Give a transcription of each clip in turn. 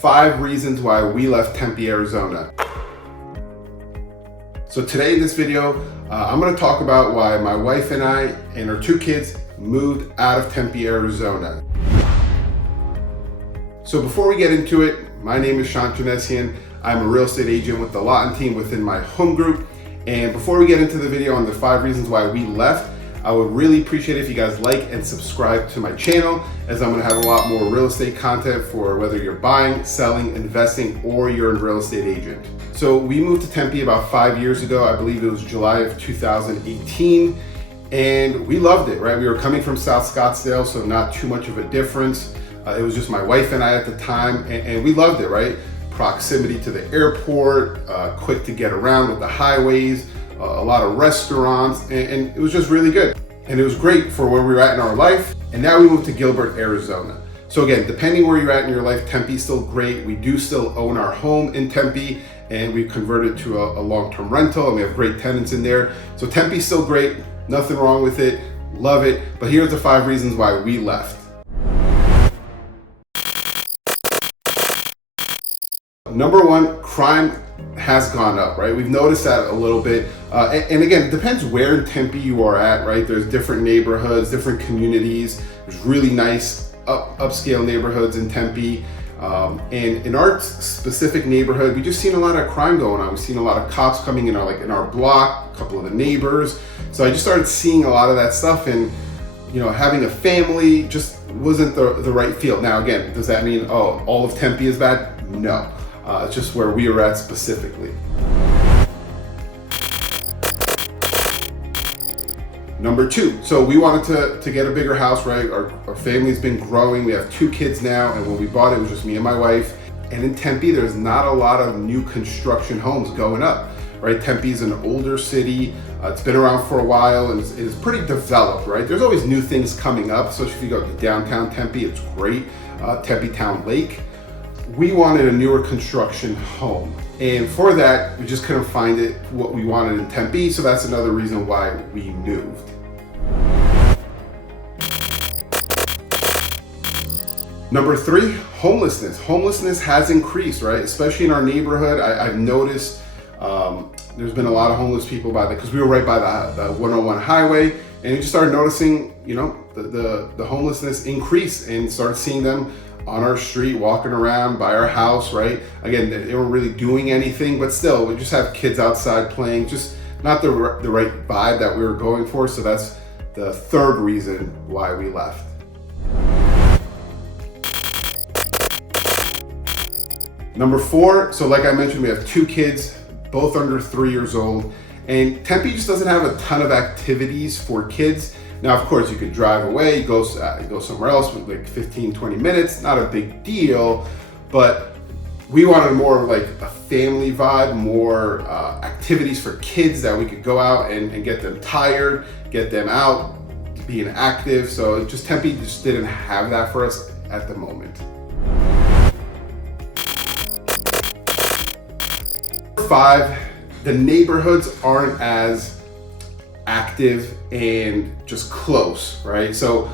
5 reasons why we left Tempe, Arizona. So today in this video, I'm going to talk about why my wife and I and our 2 kids moved out of Tempe, Arizona. So before we get into it, my name is Sean Janessian. I'm a real estate agent with the Lawton team within my home group. And before we get into the video on the 5 reasons why we left, I would really appreciate it if you guys like and subscribe to my channel, as I'm gonna have a lot more real estate content for whether you're buying, selling, investing, or you're a real estate agent. So we moved to Tempe about 5 years ago. I believe it was July of 2018. And we loved it, right? We were coming from South Scottsdale, so not too much of a difference. It was just my wife and I at the time, and we loved it, right? Proximity to the airport, quick to get around with the highways, a lot of restaurants, and it was just really good. And it was great for where we were at in our life. And now we moved to Gilbert, Arizona. So again, depending where you're at in your life, Tempe's still great. We do still own our home in Tempe, and we've converted to a long-term rental, and we have great tenants in there. So Tempe's still great, nothing wrong with it, love it. But here's the 5 reasons why we left. Number 1, crime has gone up, right? We've noticed that a little bit. And again, it depends where in Tempe you are at, right? There's different neighborhoods, different communities. There's really nice upscale neighborhoods in Tempe. And in our specific neighborhood, we just seen a lot of crime going on. We've seen a lot of cops coming in our block, a couple of the neighbors. So I just started seeing a lot of that stuff, and having a family just wasn't the right feel. Now again, does that mean, all of Tempe is bad? No. It's just where we were at specifically. Number 2, so we wanted to get a bigger house, right? Our family's been growing. We have 2 kids now, and when we bought it was just me and my wife. And in Tempe, there's not a lot of new construction homes going up, right? Tempe's an older city. It's been around for a while, and it's pretty developed, right? There's always new things coming up, especially if you go to downtown Tempe, it's great. Tempe Town Lake. We wanted a newer construction home, and for that we just couldn't find it what we wanted in Tempe, so that's another reason why we moved. Number 3, homelessness. Homelessness has increased, right? Especially in our neighborhood. I've noticed there's been a lot of homeless people because we were right by the 101 highway, and we just started noticing the homelessness increase, and started seeing them on our street, walking around by our house, right? Again, they weren't really doing anything, but still, we just have kids outside playing, just not the right vibe that we were going for. So that's the 3rd reason why we left. Number 4, so like I mentioned, we have 2 kids, both under 3 years old, and Tempe just doesn't have a ton of activities for kids. Now, of course, you could drive away, go somewhere else with like 15, 20 minutes, not a big deal, but we wanted more of like a family vibe, more activities for kids that we could go out and get them tired, get them out, being active. So Tempe just didn't have that for us at the moment. 5, the neighborhoods aren't as active and just close, right? So,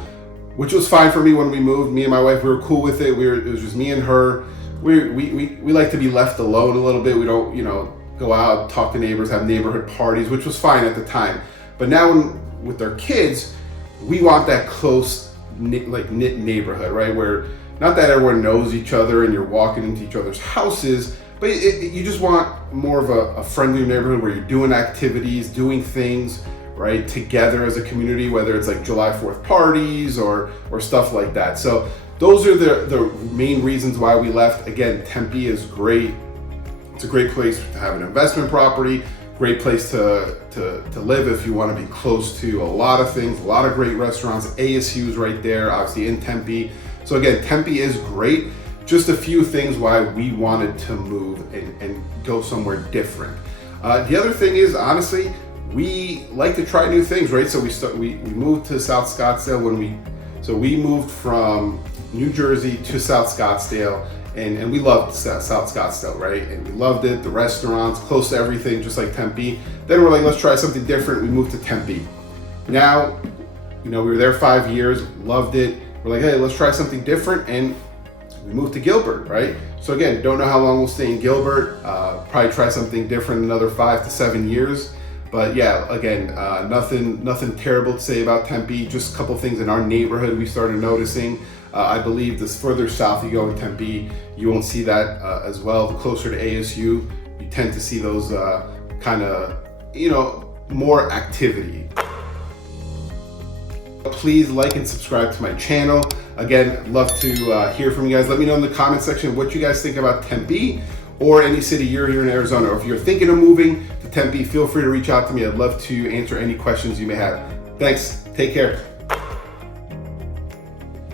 which was fine for me when we moved. Me and my wife, we were cool with it. It was just me and her. We like to be left alone a little bit. We don't, go out, talk to neighbors, have neighborhood parties, which was fine at the time. But now with our kids, we want that close, knit neighborhood, right? Where not that everyone knows each other and you're walking into each other's houses, but you just want more of a friendly neighborhood where you're doing activities, doing things, right, together as a community, whether it's like July 4th parties or stuff like that. So those are the main reasons why we left. Again, Tempe is great. It's a great place to have an investment property, great place to live if you want to be close to a lot of things, a lot of great restaurants. ASU's right there, obviously in Tempe. So again, Tempe is great. Just a few things why we wanted to move and go somewhere different. The other thing is, honestly, we like to try new things, right? So we moved to South Scottsdale we moved from New Jersey to South Scottsdale, and we loved South Scottsdale, right? And we loved it, the restaurants, close to everything, just like Tempe. Then we're like, let's try something different. We moved to Tempe. Now, we were there 5 years, loved it. We're like, hey, let's try something different, and we moved to Gilbert, right? So again, don't know how long we'll stay in Gilbert. Probably try something different another 5 to 7 years. But yeah, again, nothing terrible to say about Tempe. Just a couple things in our neighborhood we started noticing. I believe the further south you go in Tempe, you won't see that as well. The closer to ASU, you tend to see those kind of, more activity. Please like and subscribe to my channel. Again, love to hear from you guys. Let me know in the comment section what you guys think about Tempe or any city you're here in Arizona. Or if you're thinking of moving to Tempe, feel free to reach out to me. I'd love to answer any questions you may have. Thanks. Take care.